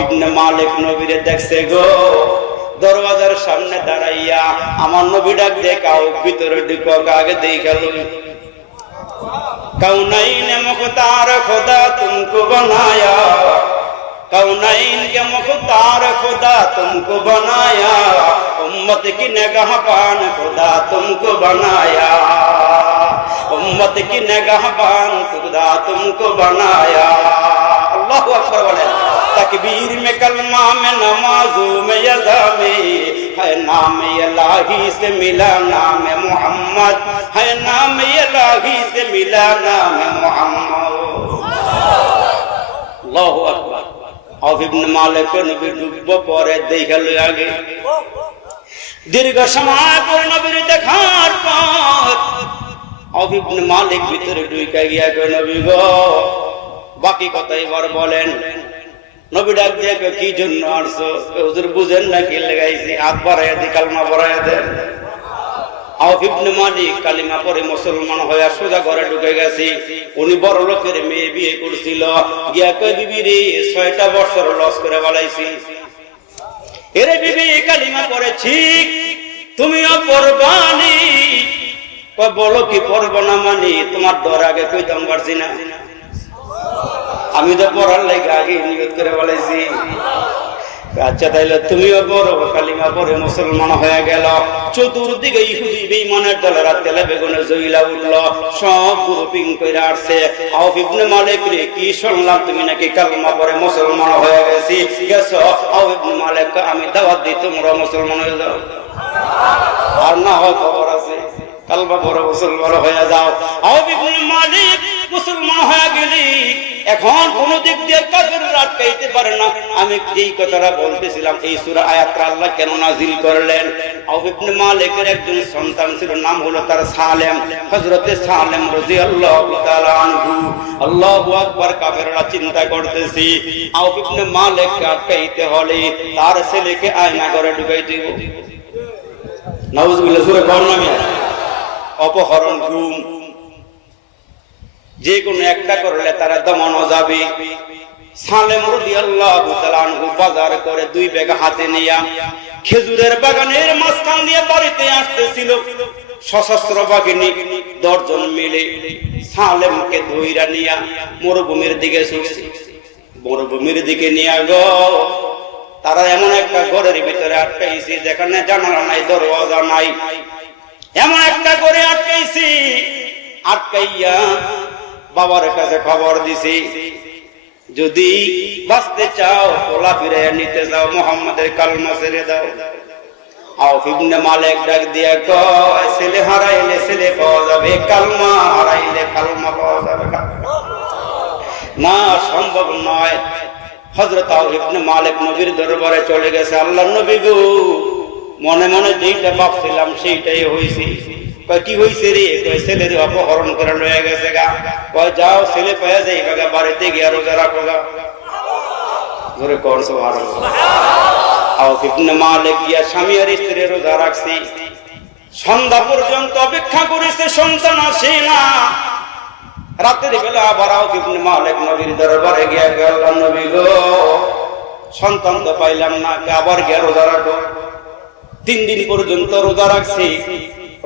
ইবনে মালিক নবীরে দেখছে গো। দরওয়াজার সামনে দাঁড়াইয়া আমার নবী ডাক দিয়ে কাউ ভিতরে ঢুকো আগে দেখা লই। কাউ নাই নে মুখতার খোদা তুমকো বানায়া। কাউ নাই কে মুখতার খোদা তুমকো বানায়া। উম্মত কি নেগাহবান খোদা তুমকো বানায়া। উম্মত কি নেগাহবান খোদা তুমকো বানায়া। আল্লাহ আকবার বলেন তকবীর মে কলমা মে নমাজ, মে আদা মে ہے نام الہی سے ملا نام محمد ہے نام الہی سے ملا نام محمد اللہ اکبر অফ ইবনে মালিক নবী ডুবব পরে দেখে লই আগে। দীর্ঘ সময় পর নবীর দেখার পর অফ ইবনে মালিক ভিতরে ঢুকে গিয়া কই নবী গো বাকি কথা এবার বলেন। নবী ডাক দিয়ে কি জন্য আসছো? হুজুর বুঝেন না কি লাগাইছি? হাত বাড়াইয়া দি, কালমা বাড়াইয়া দেন। কালিমা পরে মুসলমান হয়ে সোজা ঘরে ঢুকে গেছি। উনি বড় লোকের মেয়ে বিয়ে করছিল। গিয়া কই বিবি রে, ছয়টা বছর লস করে বালাইছি এরে বিবি, কালিমা পড়েছি তুমিও পড়বানি বলো কি পড়ব না মানি? তোমার ডর আগে কইতাম পারছি না। আমি তো পড়ার লাগে, আগে নিয়ত করে বলেছি। আচ্ছা তাইলে তুমিও বড় কালিমা পরে মুসলমান হয়ে গেল। চতুর্দিকে ইহুদি বেঈমানের দলেরা তেলে বেগুনে জইলা উঠল, সব গ্রুপিং করে আসছে। আউফ ইবনে মালিক রে, কি শুনলাম তুমি নাকি কালিমা পরে মুসলমান হয়ে গেছি? গেছো? আউফ ইবনে মালিক আমি দাওয়াত দিই, তোমরা মুসলমান হয়ে যাও। আর না হয় খবর আছে। কালবা পরে মুসলমান হয়ে যাও। আউফ ইবনে মালিক মুসলমান হয়ে গেলি। এখন কোন দিক দিয়ে কাফের আটকাইতে পারে না। আমি যেই কথাটা বলতেছিলাম, এই সূরা আয়াতটা আল্লাহ কেন নাজিল করলেন? ইবনে মালিকের একজন সন্তান ছিল, নাম হলো তার সালেম, হযরতে সালেম রাদিয়াল্লাহু তাআলা আনহু। আল্লাহু আকবার, কাফেররা চিন্তা করতেছি ইবনে আটকাইতে হলে তার ছেলেকে আয়না করে ঢুকাই দিব। নাউজুবিল্লাহ বর্ণামী অপহরণ যে কোনো একটা করলে তারা দমানো যাবে। সালেম রাদিয়াল্লাহু তাআলা আনহু বাজার করে দুই বেগা হাতে নিয়া খেজুরের বাগানের মাঝখান দিয়ে বাড়িতে আসতেছিল। সশস্ত্র বাহিনী দশজন মিলে সালেমকে ধইরা নিয়া মরুভূমির দিকে ছুটছে। মরুভূমির দিকে নিয়ে গো, তারা এমন একটা ঘরের ভিতরে আটকাইছে যেখানে জানালা নাই, দরওয়াজা নাই। এমন একটা করে আটকাইছি, আটকাইয়া বাবার কাছে খবর দিছি। যদি বাঁচতে চাও তোলা ফিরে নিতে যাও, মোহাম্মদের কালমা ছেড়ে দাও। মালিক ডাক দিয়া কয়, ছেলে হারাইলে ছেলে পাওয়া যাবে, কালমা হারাইলে কালমা পাওয়া যাবে। না। সম্ভব নয়। হজরত আউফ ইবনে মালিক নবীর দরবারে চলে গেছে। আল্লাহ নবী গো মনে মনে যেইটা ভাবছিলাম, সেইটাই হয়েছে। কি হয়েছে রে? ছেলের অপহরণ করে লয়ে গেছে গা। কয়, যাও, ছেলে পেয়ে যাই গা বাড়িতে গিয়ে রোজা রাখো গা। ধরে আউফ ইবনে মালিক গিয়া স্বামী আর স্ত্রী রোজা রাখছি। সন্ধ্যা পর্যন্ত অপেক্ষা করেছে, সন্তান আসে না। রাতের বেলা আবার আউফ ইবনে মালিক নবীর দরবারে গিয়া গেল নবী গো। সন্তান তো পাইলাম না আবার গিয়া রোজা রাখো? তিন দিন পর্যন্ত রোজা রাখছি।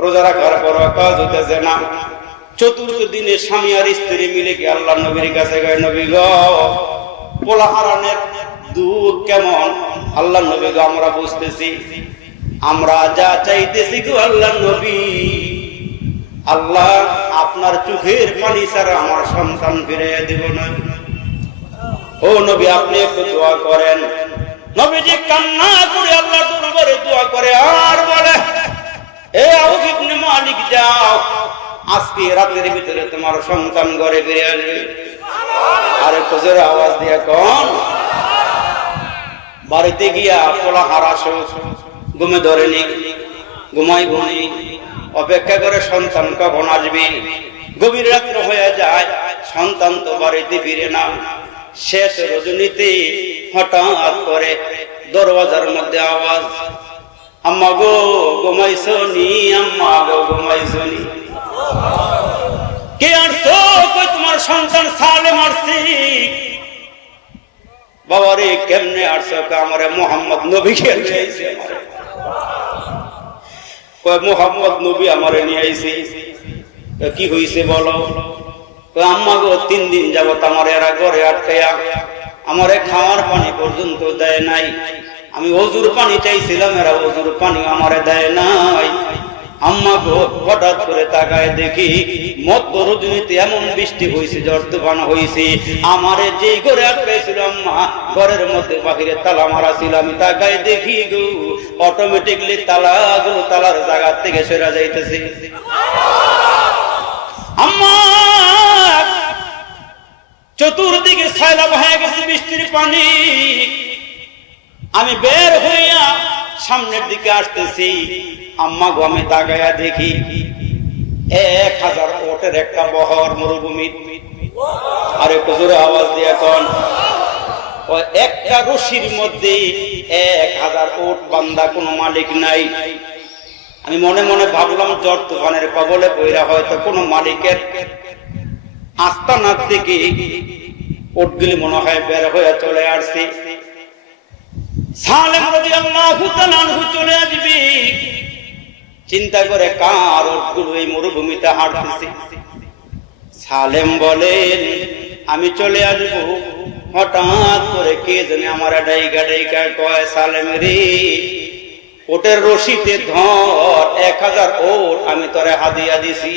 রোজা রাখার পর কাজ হইতেছে না। চতুর্থ দিনে স্বামী আর স্ত্রী মিলে গিয়ে আল্লাহ নবীর কাছে গায় নবী গো, পোলা হারানের দুধ কেমন? আল্লাহ নবী গো, আমরা বুঝতেছি। আমরা যা চাইতেছি গো আল্লাহ নবী। আল্লাহ আপনার চোখের পানি ছাড়া আমার সন্তান ফিরে দিব না। ও নবী, আপনি একটু দোয়া করেন। নবীজি কান্না করে আল্লাহ দরবারে দোয়া করে আর বলে এ আউফ ইবনে মালিক যাও। আজকে রাতের ভিতরে তোমার সন্তান ঘরে ফিরে আসবে। আর একটু জোরে আওয়াজ দিয়ে কোন। বাড়িতে গিয়া পোলা হারাস ঘুমে ধরেনি ঘুমাই ঘুমাই অপেক্ষা করে সন্তান কখন আসবে? গভীর রাত্র হয়ে যায় সন্তান তো বাড়িতে ফিরে না। শেষ রজনীতে হঠাৎ করে দরওয়াজার মধ্যে আওয়াজ, আম্মা গো ঘুমাইছো নি আম্মা গো ঘুমাইছো নি কে আসছো কই তোমার সন্তান সালে মারছি বাবা রে কেমনে আসছো আমার মোহাম্মদ নবী খেয়ে কয় মোহাম্মদ নবী আমারে নিয়ে আইছে? কি হইছে বলো? আম্মা গো, তিন দিন যাবত আমার এরা ঘরে আটকায়া আমারে খাওয়ার পানি পর্যন্ত দেয় নাই। আমি অজুর পানি চাইছিলাম এরা অজুর পানি আমারে দেয় নাই। আম্মা গো, হঠাৎ করে তাকায় দেখি মধ্য রজনীতে এমন বৃষ্টি হয়েছে ঝড় তুফান হয়েছে আমারে যে ঘরে আটকাইছিল আম্মা, ঘরের মধ্যে বাহিরে তালা মারা ছিল আমি তাকায় দেখি গো অটোমেটিকলি তালা গুলো তালার জায়গা থেকে সরা যাইতেছে। আম্মা! চতুর্দিকে সাইলাব হয়ে গেছে বৃষ্টির পানি। আমি বের হইয়া সামনের দিকে আসতেছি। আম্মা গো, আমি তাকায়া দেখি এক হাজার ওটের একটা বহর মরুভূমি আর একটু জোরে আওয়াজ দিয়ে এখন একটা রশির মধ্যে এক হাজার ওট বান্দা কোনো মালিক নাই। আমি মনে মনে ভাবলাম, জ্বর তুফানের কবলে বইরা হয়তো কোনো মালিকের আস্তানা থেকে ওটগুলি মনে হয় বের হয়ে চলে আসছে। চলে আসবি। চিন্তা করে কার ওটগুলো এই মরুভূমিতে হাঁটতেছে। সালেম বলেন, আমি চলে আসব। হঠাৎ করে কে জানে আমার ডাইকা ডাইকা কয়, সালেম রে ওটের রশিতে ধর, এক হাজার ওট আমি তোরে হাদিয়া দিছি।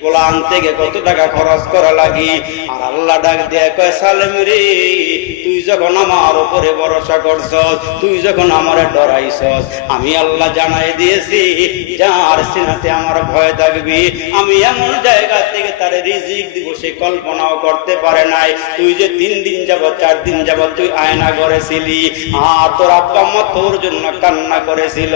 প্লান থেকে কত টাকা খরচ করা লাগি? আর আল্লাহ ডাক দিয়া কয়, সালেম রে, তুই যখন আমার উপরে ভরসা তুই যখন আমার আমি আল্লাহ জানাই দিয়েছি, যার সিনাতে আমার ভয় থাকবি। আমি এমন জায়গা থেকে তার রিজিক দিব, সে কল্পনাও করতে পারে নাই। তুই যে তিন দিন যাব চার দিন যাব তুই আয়না করেছিলি, আর তোর আব্বা আম্মা তোর জন্য কান্না করেছিল,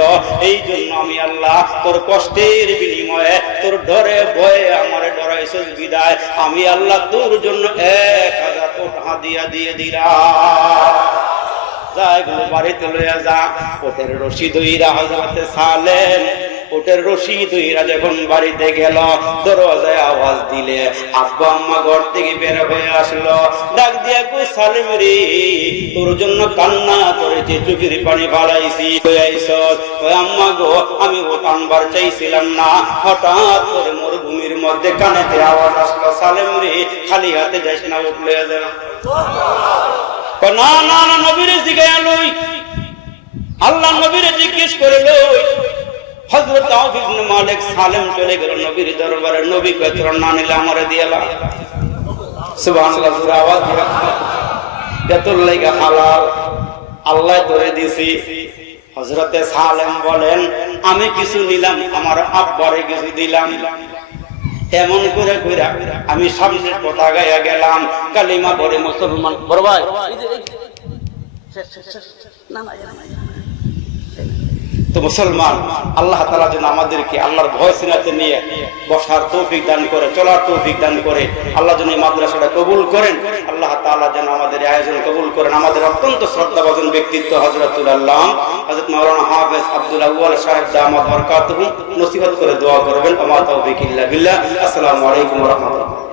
এই জন্য আমি আল্লাহ তোর কষ্টের বিনিময়ে তোর ডরে, ভয়ে আমার ডরাইছস বিদায়। আমি আল্লাহ তোর জন্য এক হাজার কোট হাদিয়া দিয়ে দিলাম। জায়গুলো বাড়িতে লইয়া যা ওদের রশিদ ইরা হজরতে সালেন ওটের রশি দইরা যখন বাড়িতে গেল। দরজায় আওয়াজ দিলে, আব্বা আম্মা ঘর থেকে বের হয়ে আসলো। ডাক দিয়া কই সালেম রে, তোর জন্য কান্না করেছে, চোখের পানি বাড়াইছি আম্মা গো, আমি ও টানবার চাইছিলাম না। হঠাৎ করে মরুভূমির মধ্যে কানেতে আওয়াজ আসলো, সালেম রে, খালি হাতে যাইস না উঠলে না না না, নবীরে লই। আল্লাহ নবীরে জিজ্ঞেস করে লই ইবনে মালিক সালেম চলে গেল নবীর দরবারে। নবী না নিলে আমারে দিয়ালা জোরে আওয়াজ লাইগা হালাল, আল্লাহ ধরে দিছি হযরতে সালেম বলেন, আমি কিছু নিলাম, আমার আব্বারে কিছু দিলাম। এমন করে করে আমি সামনের পথা গাইয়া গেলাম। কালিমা বলে মুসলমান বড় ভাই। তো মুসলমান, আল্লাহ তালা যেন আমাদেরকে আল্লাহর ভয় সিনাতে নিয়ে বসার তৌফিক দান করে, চলার তৌফিক দান করে, আল্লাহ যেন এই মাদ্রাসাটা কবুল করেন, আল্লাহ তাআলা যেন আমাদের আয়োজন কবুল করেন। আমাদের অত্যন্ত শ্রদ্ধাভাজন ব্যক্তিত্ব হজরতুল আল্লাহ হজরত মাওলানা হাফেজ আব্দুল আউয়াল সাহেব দামাত বরকাতুহু, নসিহত করে দোয়া করবেন। আমার তৌফিক ইল্লা আসসালামু আলাইকুম রাহমাতুল্লাহ।